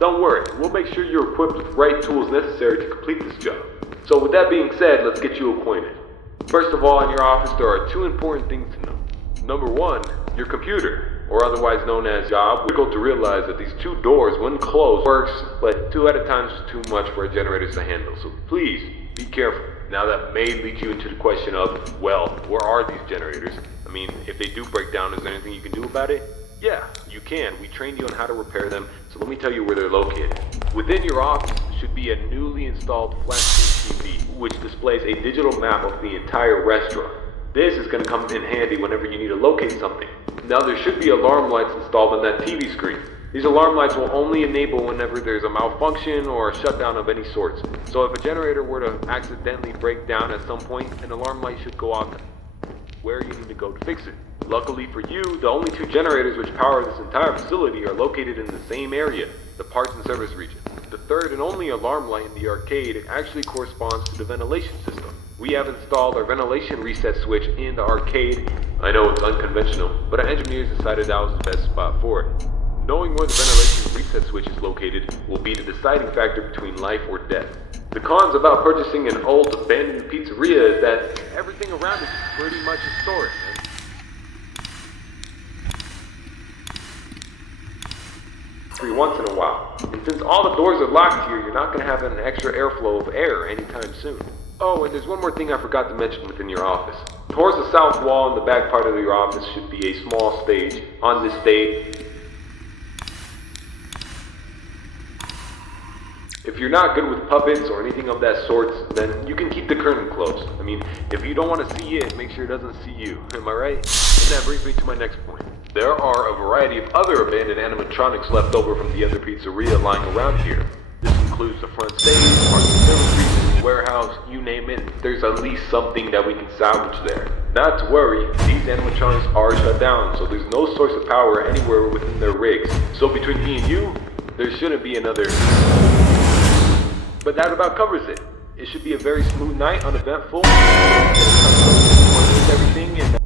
Don't worry, we'll make sure you're equipped with the right tools necessary to complete this job. So with that being said, let's get you acquainted. First of all, in your office there are two important things to know. Number one, your computer, or otherwise known as job. We're difficult to realize that these two doors, when closed, works, but two at a time is too much for our generators to handle. So please, be careful. Now that may lead you into the question of, well, where are these generators? I mean, if they do break down, is there anything you can do about it? Yeah, you can. We trained you on how to repair them, so let me tell you where they're located. Within your office should be a newly installed flat screen TV, which displays a digital map of the entire restaurant. This is going to come in handy whenever you need to locate something. Now there should be alarm lights installed on that TV screen. These alarm lights will only enable whenever there's a malfunction or a shutdown of any sorts. So if a generator were to accidentally break down at some point, an alarm light should go off where you need to go to fix it. Luckily for you, the only two generators which power this entire facility are located in the same area, the parts and service region. The third and only alarm light in the arcade actually corresponds to the ventilation system. We have installed our ventilation reset switch in the arcade. I know it's unconventional, but our engineers decided that was the best spot for it. Knowing where the ventilation reset switch is located will be the deciding factor between life or death. The cons about purchasing an old abandoned pizzeria is that everything around it is pretty much historic. Every once in a while. And since all the doors are locked here, you're not going to have an extra airflow of air anytime soon. Oh, and there's one more thing I forgot to mention within your office. Towards the south wall in the back part of your office should be a small stage. On this stage, if you're not good with puppets or anything of that sort, then you can keep the curtain closed. I mean, if you don't want to see it, make sure it doesn't see you. Am I right? And that brings me to my next point. There are a variety of other abandoned animatronics left over from the other pizzeria lying around here. This includes the front stage, parts of the service region, warehouse, you name it. There's at least something that we can salvage there. Not to worry, these animatronics are shut down, so there's no source of power anywhere within their rigs. So between me and you, there shouldn't be another... But that about covers it. It should be a very smooth night, uneventful. Everything and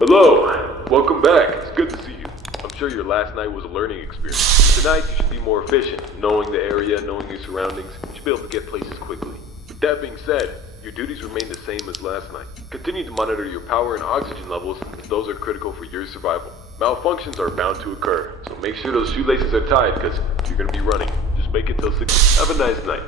Hello, welcome back. It's good to see you. I'm sure your last night was a learning experience. Tonight you should be more efficient, knowing the area, knowing your surroundings. You should be able to get places quickly. With that being said, your duties remain the same as last night. Continue to monitor your power and oxygen levels, as those are critical for your survival. Malfunctions are bound to occur, so make sure those shoelaces are tied, because you're going to be running. Just make it till 6. Have a nice night.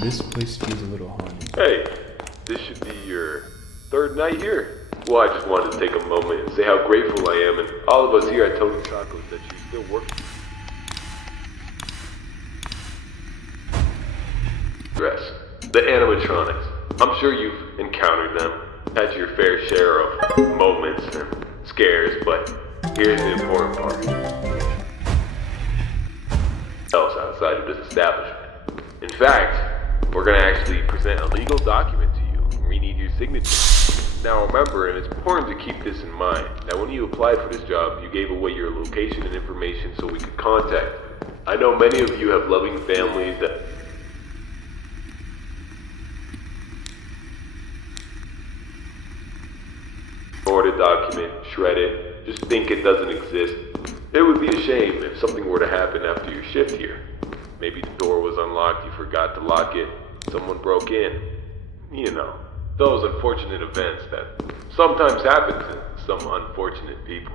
This place feels a little haunted. Hey, this should be your third night here. Well, I just wanted to take a moment and say how grateful I am and all of us here at Total Tacos that you still work. Dress. The animatronics. I'm sure you've encountered them, had your fair share of moments and scares, but here's the important part. Else outside of this establishment. In fact, we're going to actually present a legal document to you, and we need your signature. Now remember, and it's important to keep this in mind, that when you applied for this job, you gave away your location and information so we could contact you. I know many of you have loving families that... Ignore the document, shred it, just think it doesn't exist. It would be a shame if something were to happen after your shift here. Maybe the door was unlocked, you forgot to lock it, someone broke in. You know, those unfortunate events that sometimes happen to some unfortunate people.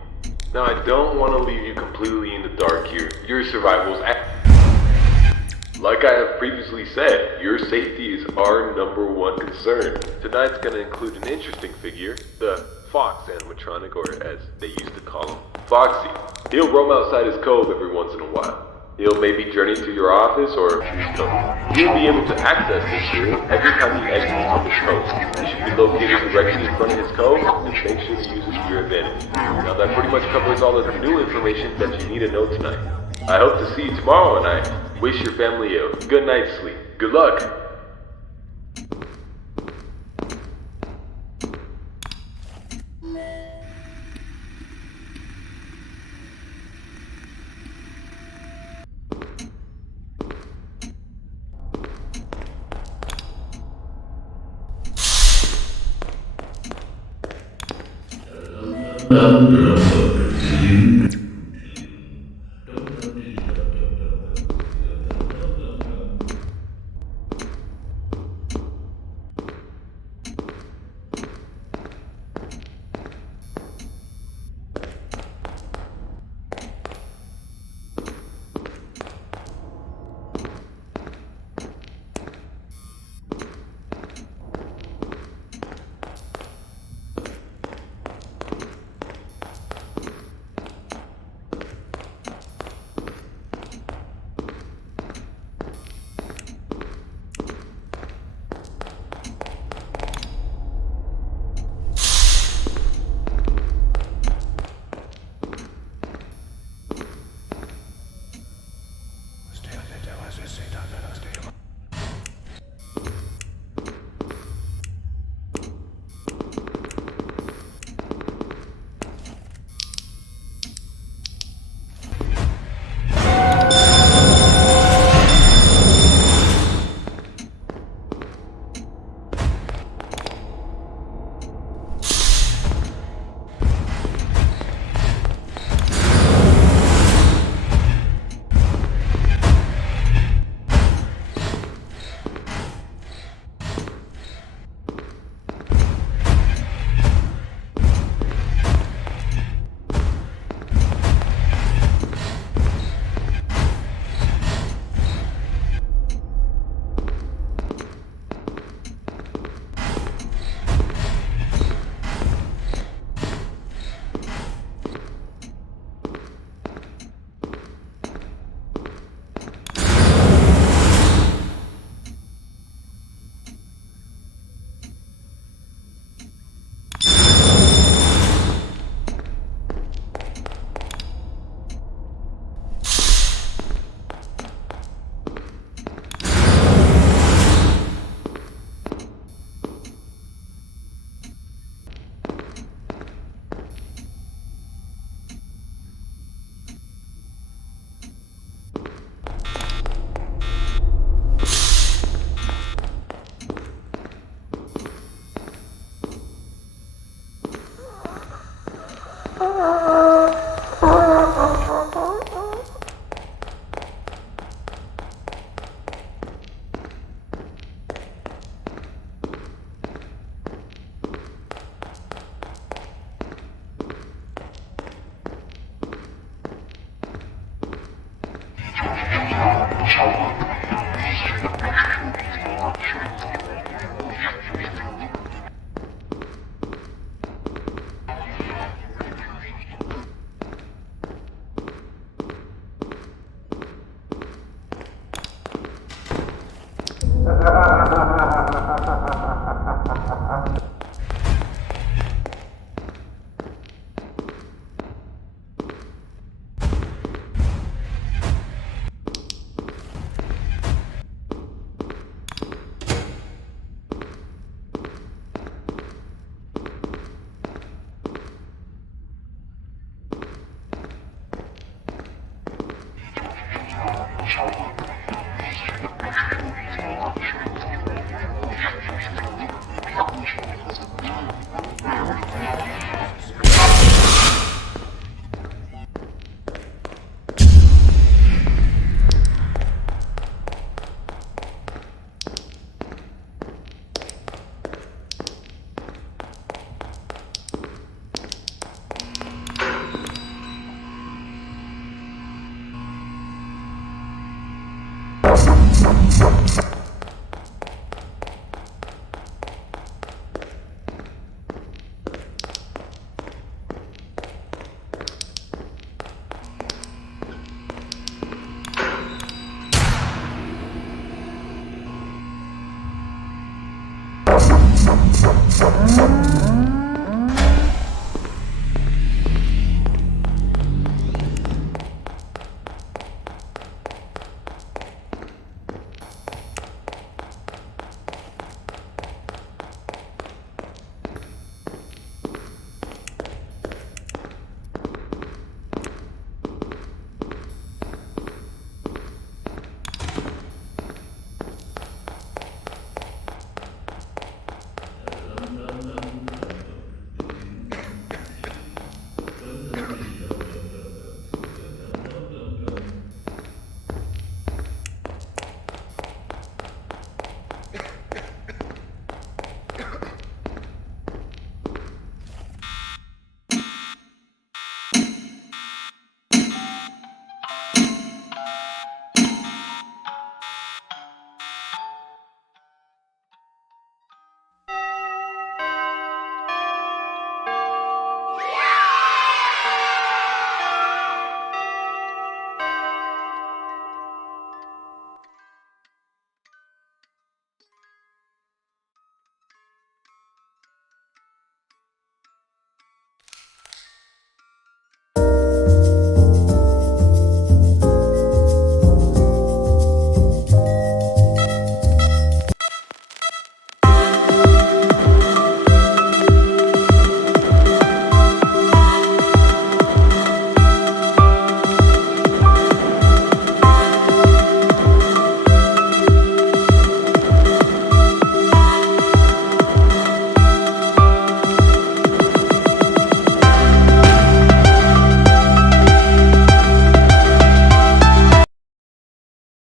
Now, I don't want to leave you completely in the dark here. Your survival is like I have previously said, your safety is our #1 concern. Tonight's going to include an interesting figure, the Fox animatronic, or as they used to call him, Foxy. He'll roam outside his cove every once in a while. He'll maybe journey to your office or you'll be able to access this room every time he exits on his cove. He should be located directly in front of his cove, and make sure to use it to your advantage. Now that pretty much covers all of the new information that you need to know tonight. I hope to see you tomorrow, and I wish your family a good night's sleep. Good luck!